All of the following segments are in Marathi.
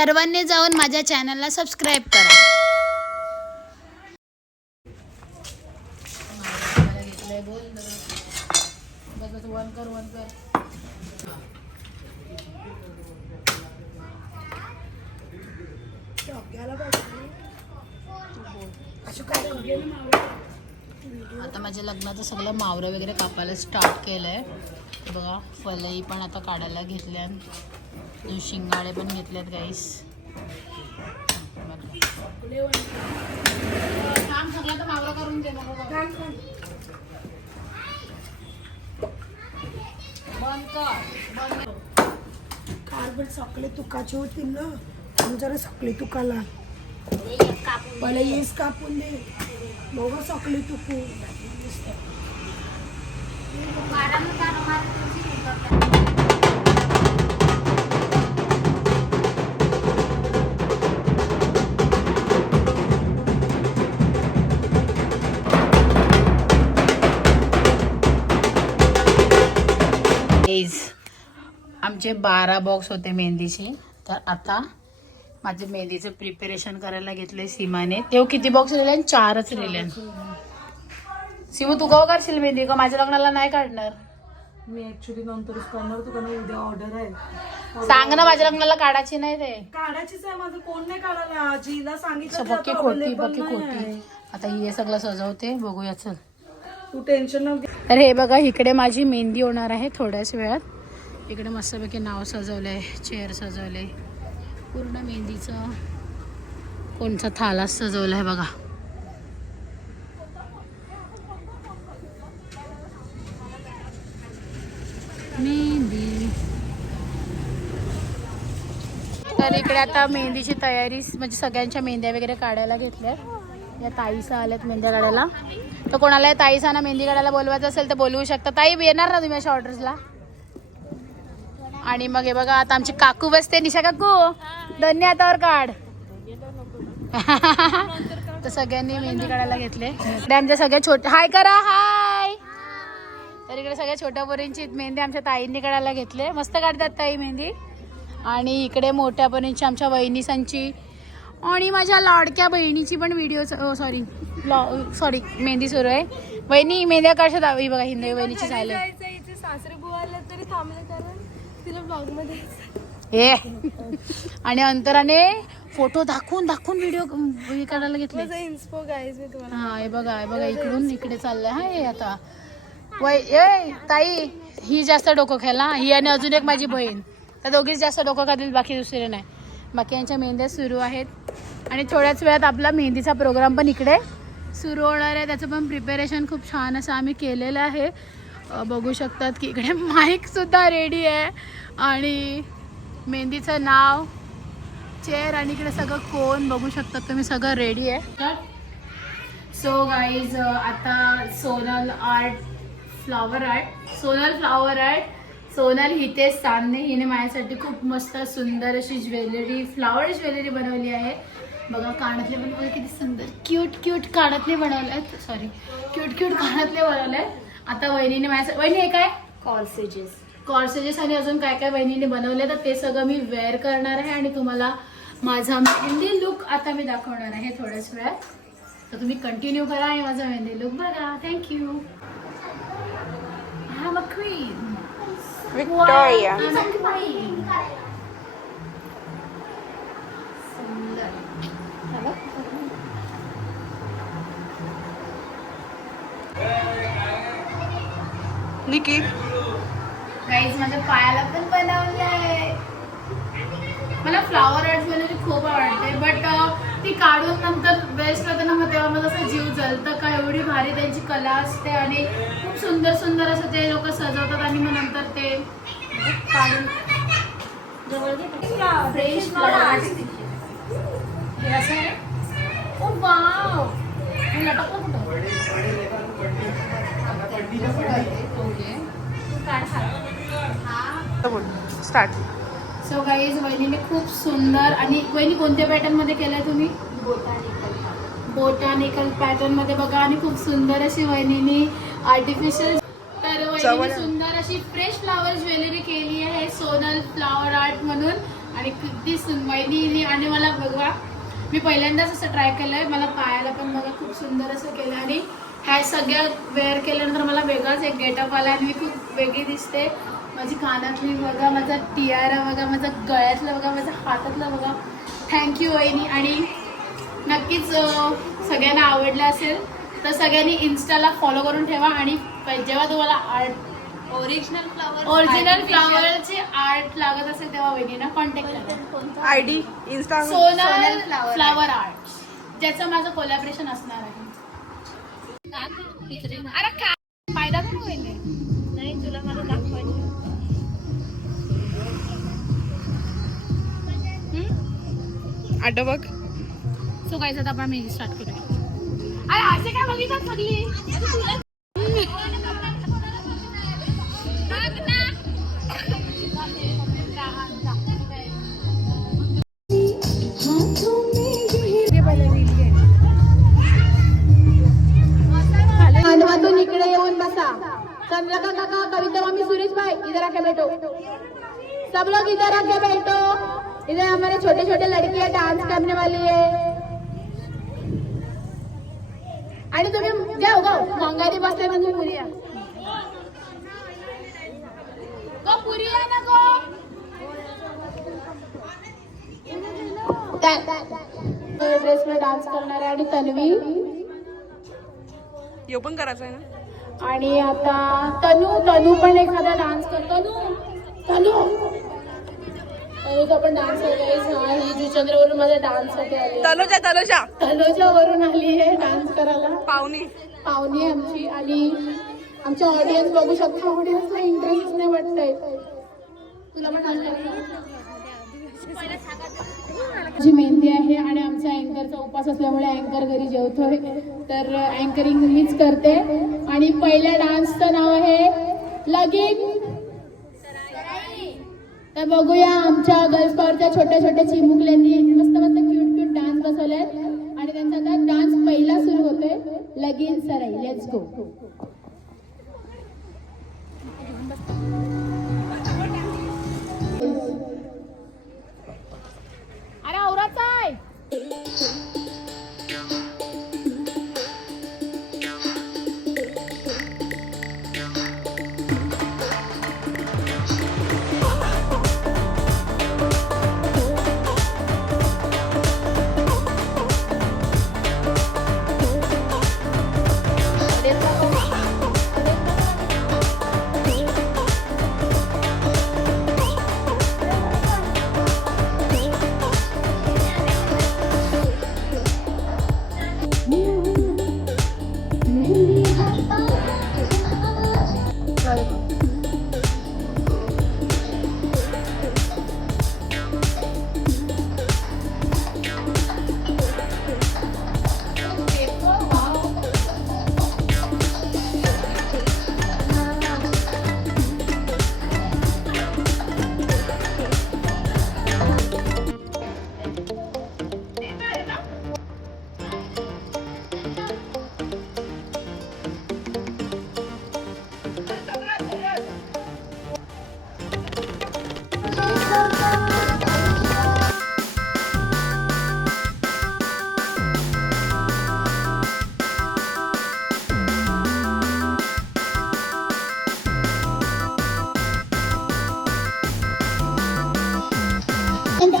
सर्वांनी जाऊन माझ्या चॅनलला सबस्क्राईब करा. आता माझ्या लग्नाचं सगळं मावरं वगैरे कापायला स्टार्ट केलंय बघा. फलई पण आता काढायला घेतल्या, शिंगाडे पण घेतल्यात गाईस. सगळं तर मावरं करून दे कार्बन सगळे तुकाचे होतील ना, जरा सगळे तुकाला मला येस कापून दे बघ सगळे तुकू. आमचे 12 बॉक्स होते मेहंदीचे, तर आता माझे मेहंदीचं प्रिपरेशन करायला घेतलंय सीमाने. तेव्हा किती बॉक्स राहिले? 4च राहिले. सीमू तू का करशील मेहंदी का? माझ्या लग्नाला नाही काढणार मी. ऍक्च्युली नंतरच करणार, तू उद्या ऑर्डर आहे. सांग ना, माझ्या लग्नाला काढायची नाही. ते काढायचीच आहे, माझं कोण नाही काढायला. आजीला सांगितलं पक्की खोटी पक्की खोटी. आता हे सगळं सजवते, बघूया चल. तू टेन्शन नको. तर हे बघा, इकडे माझी मेहंदी होणार आहे थोड्याच वेळात. इकडे मस्तपैकी नाव सजवलंय, चेअर सजवले, पूर्ण मेहंदीचं कोणचा थाला सजवलाय बघा. मेहंदी. तर इकडे आता मेहंदीची तयारी, म्हणजे सगळ्यांच्या मेहंद्या वगैरे काढायला घेतल्या. या ताईसा आल्यात मेहंद्या काढायला. तर कोणाला ताईसांना मेहंदी काढायला बोलवायचं असेल तर बोलवू शकता. ताई येणार ना तुम्ही अशा ऑर्डर्सला? आणि मग हे बघा, आता आमची काकू बसते, निशा काकू धन्य हातावर काढ. तर सगळ्यांनी मेहंदी काढायला घेतले. इकडे आमच्या सगळ्या छोट्या हाय करा, हाय. तर इकडे सगळ्या छोट्या पोरींची मेहंदी आमच्या ताईंनी काढायला घेतले. मस्त काढतात ताई मेहंदी. आणि इकडे मोठ्या पोरींची, आमच्या वहिनीसांची आणि माझ्या लाडक्या बहिणीची पण व्हिडिओ सॉरी मेहंदी सुरू आहे. वहिनी मेहंद्या काढशात बघा. हिंदी वहिनीची झाले. सासरे बुवाला तरी थांबले कारण तिला ब्लॉग मध्ये हे आणि अंतराने फोटो दाखवून व्हिडिओ काढायला घेतले. इन्स्पो गाईज मी तुम्हाला. हा हे बघा इकडून इकडे चाललंय. हा हे आता ताई ही जास्त डोकं खेळला, ही आणि अजून एक माझी बहीण, त्या दोघीच जास्त डोकं खातील, बाकी दुसरे नाही. बाकी यांच्या मेहंद्या सुरू आहेत. आणि थोड्याच वेळात आपला मेहंदीचा प्रोग्राम पण इकडे सुरू होणार आहे. त्याचं पण प्रिपरेशन खूप छान असं आम्ही केलेलं आहे. बघू शकतात की इकडे माईक सुद्धा रेडी आहे आणि मेहंदीचं नाव, चेअर आणि इकडे सगळं कोण बघू शकतात तुम्ही, सगळं रेडी आहे. सो गाईज आता सोनल फ्लावर आर्ट सोनल हितेश सामने हिने माझ्यासाठी खूप मस्त सुंदर अशी ज्वेलरी, फ्लावर ज्वेलरी बनवली आहे बघा. कानातले पण बघा किती सुंदर क्यूट कानातले बनवले आहेत. सॉरी क्यूट कानातले बनवले आहेत. आता वहिनीने वहिनी हे काय कॉर्सेजेस आणि अजून काय काय वहिनीने बनवले, तर ते सगळं मी वेअर करणार आहे आणि तुम्हाला माझा मेहंदी लुक आता मी दाखवणार आहे थोड्याच वेळात. तर तुम्ही कंटिन्यू करा आणि माझा मेहंदी लुक बघा. Thank you. I'm a queen. Victoria. I'm a queen. सुंदर. निकी गाईज माझ्या पायाला पण बनवलं आहे. मला फ्लावर आर्ट ज्वेलरी खूप आवडते, बट ती काढून नंतर वेस्ट होतं ना, मग तेव्हा मला असं जीव जलतं का. एवढी भारी त्यांची कला असते आणि खूप सुंदर असं ते लोक सजवतात आणि मग नंतर ते काढून फ्रेश फ्लावर हे असं आहे. ओ वाव, हे लटकलं कुठं? स्टार्ट. सो गाईज वहिनीने खूप सुंदर, आणि वहिनी कोणत्या पॅटर्न मध्ये केलाय तुम्ही? बोटानिकल पॅटर्न मध्ये बघा. आणि खूप सुंदर अशी वहिनीने आर्टिफिशियल, तर वहिनीने सुंदर अशी फ्रेश फ्लावर ज्वेलरी केली आहे सोनल फ्लावर आर्ट म्हणून. आणि किती वहिनी आणि मला बघा मी पहिल्यांदाच असं ट्राय केलं आहे. मला पायाला पण बघा खूप सुंदर असं केलं आणि ह्या सगळ्या वेअर केल्यानंतर मला वेगळाच एक गेटअप आला आणि मी खूप वेगळी दिसते. माझी कानातली बघा, माझा टियारा बघा, माझा गळ्यातलं बघा, माझा हातातलं बघा. थँक्यू वहिनी. आणि नक्कीच सगळ्यांना आवडलं असेल तर सगळ्यांनी इन्स्टाला फॉलो करून ठेवा आणि जेव्हा तुम्हाला आर्ट ओरिजिनल फ्लावरची आर्ट लागत असेल तेव्हा वहिनींना कॉन्टॅक्ट करा. ID Insta Sonal flower art ज्याचं माझं कोलॅबरेशन असणार आहे. अरे काय फायदा पण होईल नाही तुला मला दाखवायचं. आठ बघ. सो गाइस आता आपण मी स्टार्ट करूया. अरे असे काय बघितलं सगळी मानवातून इकडे येऊन बसा. चंद्रका काका, कविता मामी, सुरेश भाई इधर आके बैठो. सब लोग इधर आके बैठो. इधर हमारे छोटे छोटे लड़कियां डांस करने वाली है. आणि तुम्ही जाओ गो मंगारी बसले म्हणजे पुरी या गो पुरी या ना गो. ड्रेस में डान्स करणार आहे आणि तन्वी यो पण करायचं आहे ना. आणि आता तनू पण एखादा डान्स करतो. तनूचा पण डान्स आहे. ही जुचंद्रवरून माझ्या डान्स साठी आली. तनुजा वरून आली आहे डान्स करायला. पाहुणी आमची. आणि आमच्या ऑडियन्स बघू शकता. ऑडियन्सला इंटरेस्ट नाही वाटतंय. तुला पण डान्स करायला जी मेहंदी आहे आणि आमचा अँकरचा उपास असल्यामुळे अँकर घरी जेवतोय तर अँकरिंग मीच करते. आणि पहिल्या डान्सचं नाव आहे लगीन. तर बघूया आमच्या गर्ल्स पॉवरच्या छोट्या छोट्या चिमुकल्यांनी मस्त क्यूट डान्स बसवल्यात आणि त्यांचा आता डान्स पहिला सुरू होतोय. लगीन सराई. Let's go. अरे औराचा आहे.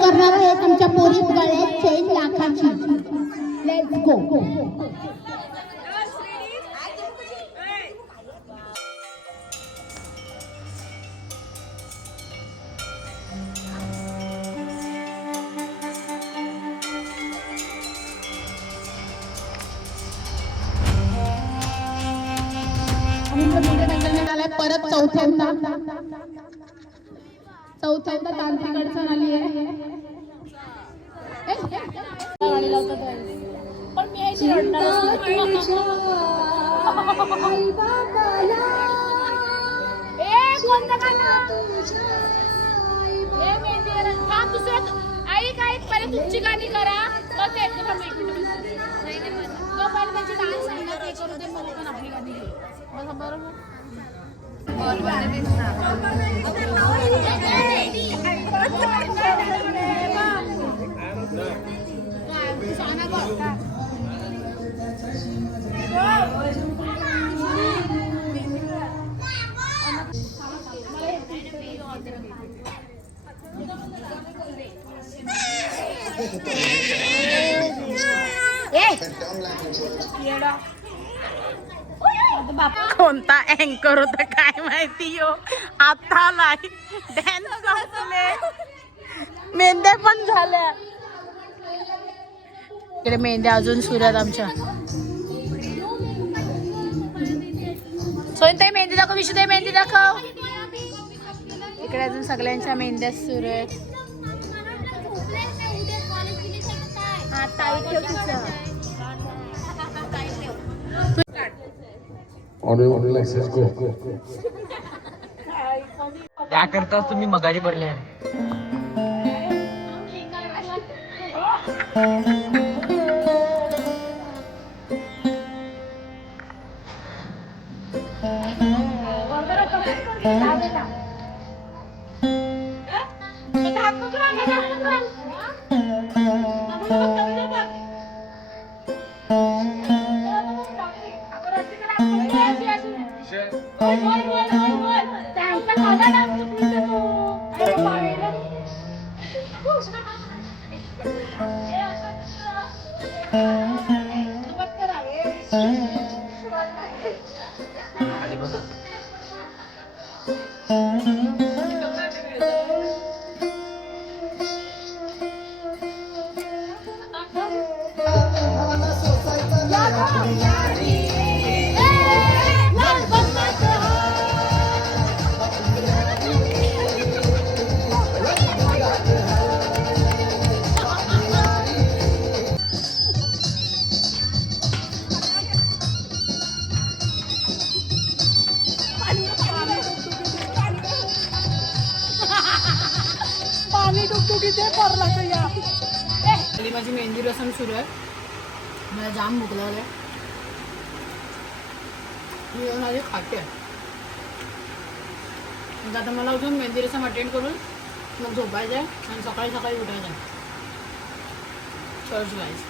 करणार आहे तुमच्या पोरी गळ्यात चेन लाखाची. Let's go. परत चौथ्यांदा तांत्रिक अडचण आली आहे. पण मी यायची ऐक पहिले तुमची गाणी करा मग ते त्यांची डान्स सांगा ते करू दे मला पण आपली गाणी घे बरोबर. कोणता अँकर होता काय माहिती हो. आता आलाय डॅन्स संपले, मेंद्या पण झाल्या. इकडे मेंद्या अजून सुरू आहेत आमच्या. सोनताई मेहंदी दाखव, विशुताई मेहंदी दाखव. इकडे अजून सगळ्यांच्या मेहंद्या सुरू आहेत. क्या करता तुम्ही मगारी पडले. माझी मेहंदी रसम सुरू आहे. मला जाम भूक लागली. मी येऊन आधी खाते. आता मला अजून मेहंदी रसम अटेंड करून मग झोपायचं आहे आणि सकाळी सकाळी उठायचं आहे. Church guys.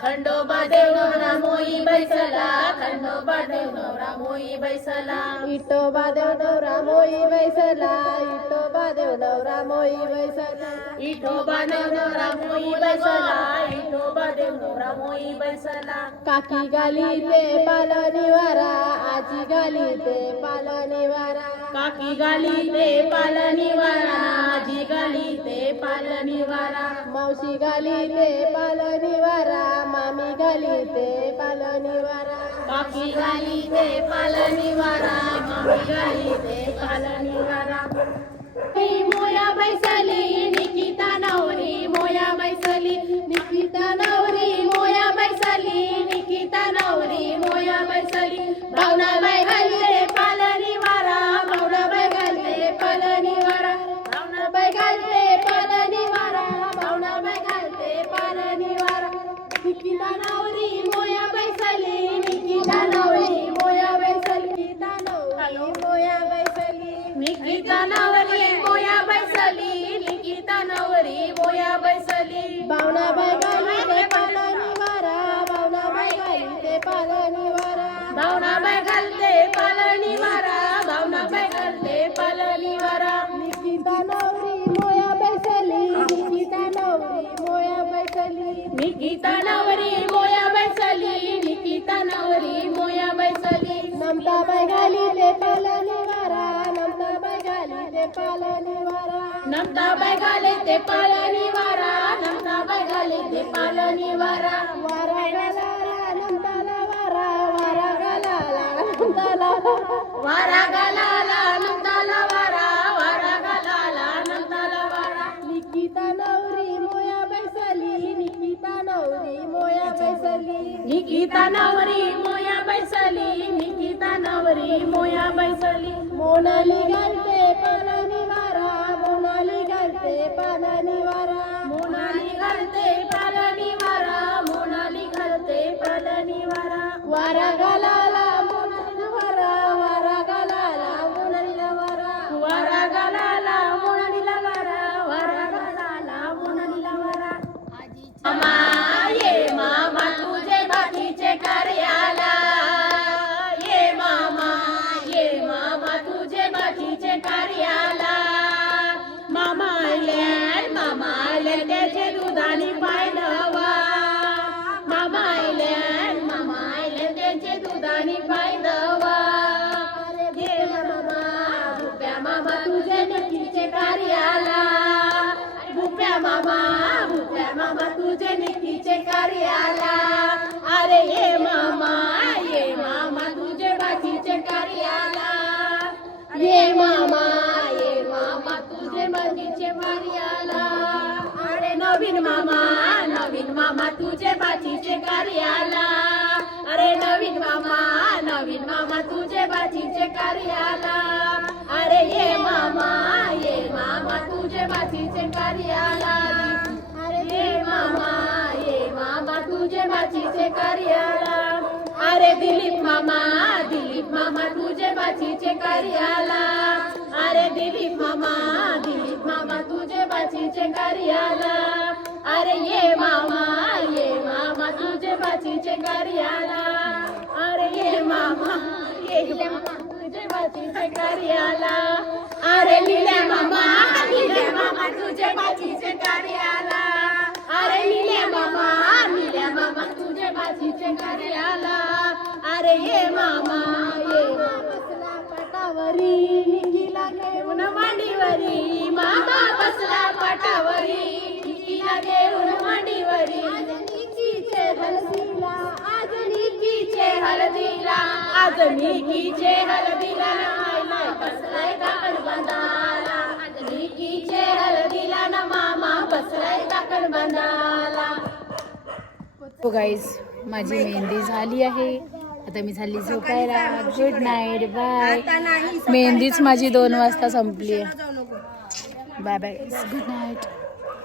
खंडोबा देव नवरा मोई बैसला, खंडोबा देव नवरा मोई बैसला, इटोबा देव नवरा मोई बैसला, इटोबा देव नवरा मोई बैसला, इटोबा देव नवरा मोई बैसला, इटोबा देव नवरा मोई बैसला काकी गाली ते पालनी वारा आजी गाली ते पालनी वारा काकी गाली ते पालनी वारा आजी गाली ते पालनी वारा मावशी गाली ते पालनी वारा मामी गाली ते पालनी वारा काकी गाली ते पालनी वारा मामी गाली ते पालनी वारा मोया बैसली निकिता नवरी मोया बैसली निकिता नवरी मोया बैसली निकिता नवरी मोया बैसली भावना बाई घालते पालनी वारा भावना बाई घालते पालनी वारा भावना बाई घालते पालनी वारा भावना बाई घालते पालनी वारा निकिता नवरी मोया बैसली निकिता नवरी मोया बैसली निकिता नवरी मोया बैसली निकिता नवरी मोया बैसली निकिता नवरी मोया बैसली भावना बाई घालते पालनी वारा भावना बाई घालते पालनी वारा भावना बाई घालते पालनी वारा भावना बाई घालते पालनी वारा निकिता नवरी मोया बैसली निकिता नवरी मोया बैसली निकिता नवरी मोया बैसली निकिता नवरी मोया बैसली नमता बाई घालते पालनी वारा नमता बाई घालते पालनी वारा नमता बाई घालते पालनी वारा नमता बाई घालते पालनी वारा वारा गालाला नमताला वारा वारा गालाला नमताला वारा गालाला नमताला वारा वारा गालाला नमताला वारा निकिता नवरी मोया बैसली निकिता नवरी मोया बैसली निकिता नवरी मोया बैसली निकिता नवरी मोया बैसली मोनाली घालते पालनी वारा मोनाली घालते पालनी वारा मोनाली घालते पालनी वारा मोनाली घालते पालनी वारा वारा गालाला मोनालीला वारा वारा गालाला मोनालीला वारा वारा गालाला मोनालीला वारा वारा गालाला मोनालीला वारा मामा ये मामा तुझे बाकीचे कार्याला ये मामा तुझे बाकीचे कार्याला मामा आले त्याचे दुधाने पाय धवा मामा आले त्याचे दुधाने पाय धवा ये मामा भुप्या मामा तुझे नक्कीचे कार्याला भुप्या मामा तुझे नक्कीचे कार्याला अरे ये मामा तुझे बाकीचे कार्याला ये मामा तुझे बाकीचे कार्याला अरे नवीन मामा तुझे बाकीचे कार्याला अरे नवीन मामा तुझे बाकीचे कार्याला अरे ये मामा तुझे बाकीचे कार्याला अरे ये मामा तुझे बाकीचे कार्याला अरे दिलीप मामा तुझे बाकीचे कार्याला अरे दिलीप मामा तुझे बाकीचे कार्याला अरे ये मामा तुझे बाकीचे कार्याला अरे ये मामा तुझे बाकीचे कार्याला अरे लिल्या मामा तुझे बाकीचे कार्याला अरे लिल्या मामा तुझे बाकीचे कार्याला अरे ये मामा बसला पटावरी निकीला घेऊन मांडीवरी मामा बसला पटावरी निकीला घेऊन मांडीवरी आज निकीचे हळदीला आज निकीचे हळदीला नाय बसलाय काकण बांधाला आज निकीचे हळदीला ना मामा बसलाय काकण बांधाला. हो गाईज माझी मेहंदी झाली आहे आता मी झाली झोपायला. Good night bye. मेहंदीच माझी 2 वाजता संपली आहे. Bye bye good night.